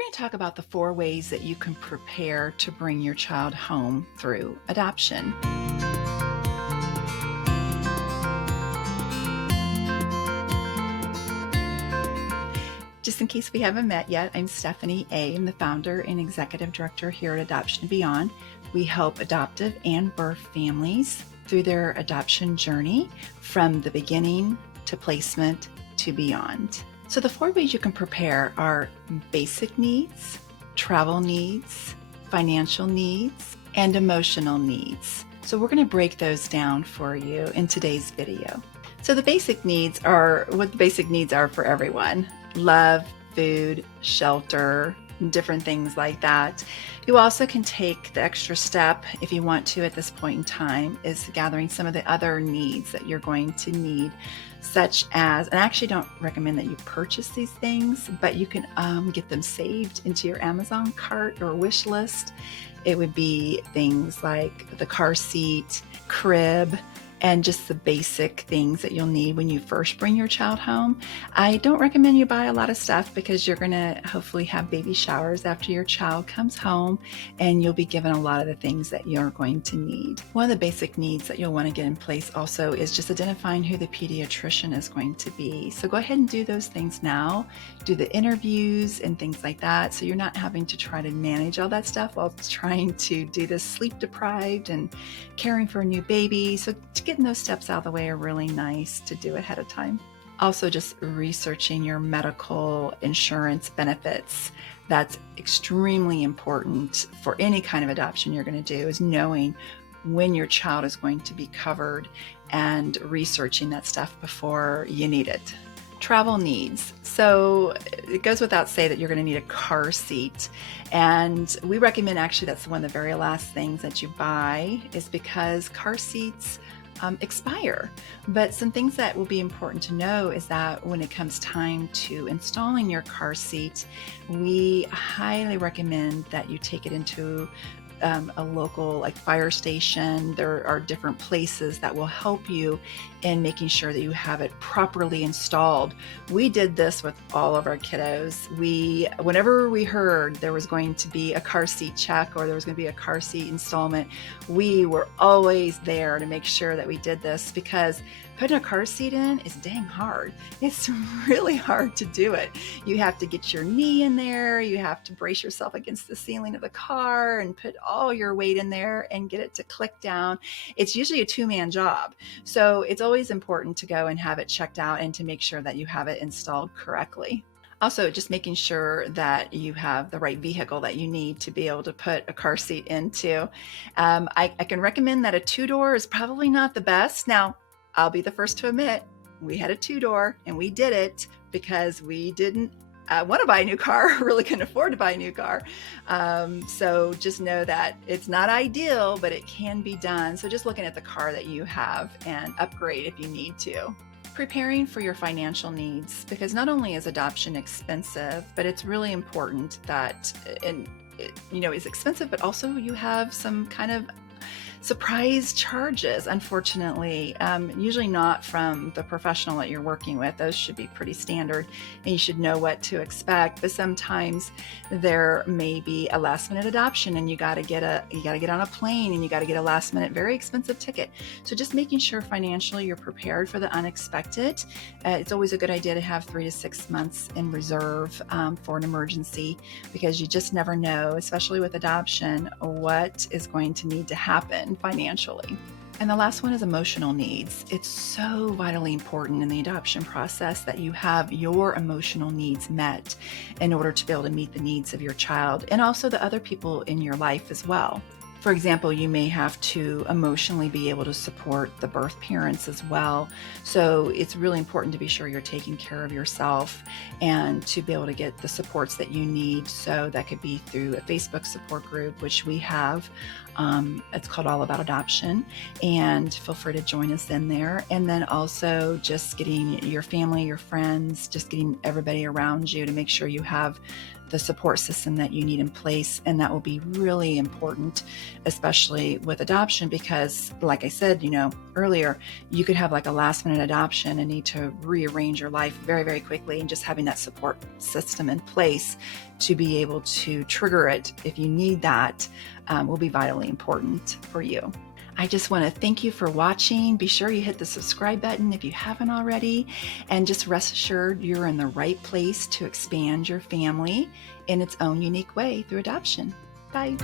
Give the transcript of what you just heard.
going to talk about the 4 ways that you can prepare to bring your child home through adoption. Just in case we haven't met yet, I'm Stephanie A. I'm the founder and executive director here at Adoption and Beyond. We help adoptive and birth families through their adoption journey from the beginning to placement to beyond. So the 4 ways you can prepare are basic needs, travel needs, financial needs, and emotional needs. So we're going to break those down for you in today's video. So the basic needs are what the basic needs are for everyone: love, food, shelter, different things like that. You also can take the extra step if you want to at this point in time, is gathering some of the other needs that you're going to need, such as, and I actually don't recommend that you purchase these things, but you can get them saved into your Amazon cart or wish list. It would be things like the car seat, crib, and just the basic things that you'll need when you first bring your child home. I don't recommend you buy a lot of stuff because you're going to hopefully have baby showers after your child comes home, and you'll be given a lot of the things that you're going to need. One of the basic needs that you'll want to get in place also is just identifying who the pediatrician is going to be. So go ahead and do those things now. Do the interviews and things like that, so you're not having to try to manage all that stuff while trying to do this sleep deprived and caring for a new baby. So getting those steps out of the way are really nice to do ahead of time. Also, just researching your medical insurance benefits. That's extremely important for any kind of adoption you're going to do, is knowing when your child is going to be covered and researching that stuff before you need it. Travel needs. So it goes without say that you're going to need a car seat. And we recommend, actually, that's one of the very last things that you buy, is because car seats expire. But some things that will be important to know is that when it comes time to installing your car seat, we highly recommend that you take it into a local fire station. There are different places that will help you in making sure that you have it properly installed. We did this with all of our kiddos. Whenever we heard there was going to be a car seat check or there was going to be a car seat installment, we were always there to make sure that we did this, because putting a car seat in is dang hard. It's really hard to do it. You have to get your knee in there. You have to brace yourself against the ceiling of the car and put all your weight in there and get it to click down. It's usually a 2-man job. So it's always important to go and have it checked out and to make sure that you have it installed correctly. Also, just making sure that you have the right vehicle that you need to be able to put a car seat into. I can recommend that a 2-door is probably not the best. Now, I'll be the first to admit, we had a 2-door and we did it because we didn't want to buy a new car, really couldn't afford to buy a new car. So just know that it's not ideal, but it can be done. So just looking at the car that you have, and upgrade if you need to. Preparing for your financial needs, because not only is adoption expensive, but it's really important that, it's expensive, but also you have some kind of surprise charges, unfortunately, usually not from the professional that you're working with. Those should be pretty standard and you should know what to expect. But sometimes there may be a last minute adoption and you got to get on a plane and you got to get a last minute, very expensive ticket. So just making sure financially you're prepared for the unexpected. It's always a good idea to have 3 to 6 months in reserve for an emergency, because you just never know, especially with adoption, what is going to need to happen financially. And the last one is emotional needs. It's so vitally important in the adoption process that you have your emotional needs met in order to be able to meet the needs of your child and also the other people in your life as well. For example, you may have to emotionally be able to support the birth parents as well. So it's really important to be sure you're taking care of yourself and to be able to get the supports that you need. So that could be through a Facebook support group, which we have. It's called All About Adoption, and feel free to join us in there. And then also just getting your family, your friends, just getting everybody around you to make sure you have the support system that you need in place. And that will be really important, especially with adoption, because like I said, earlier, you could have like a last minute adoption and need to rearrange your life very, very quickly. And just having that support system in place to be able to trigger it if you need that will be vitally important for you. I just want to thank you for watching. Be sure you hit the subscribe button if you haven't already, and just rest assured you're in the right place to expand your family in its own unique way through adoption. Bye.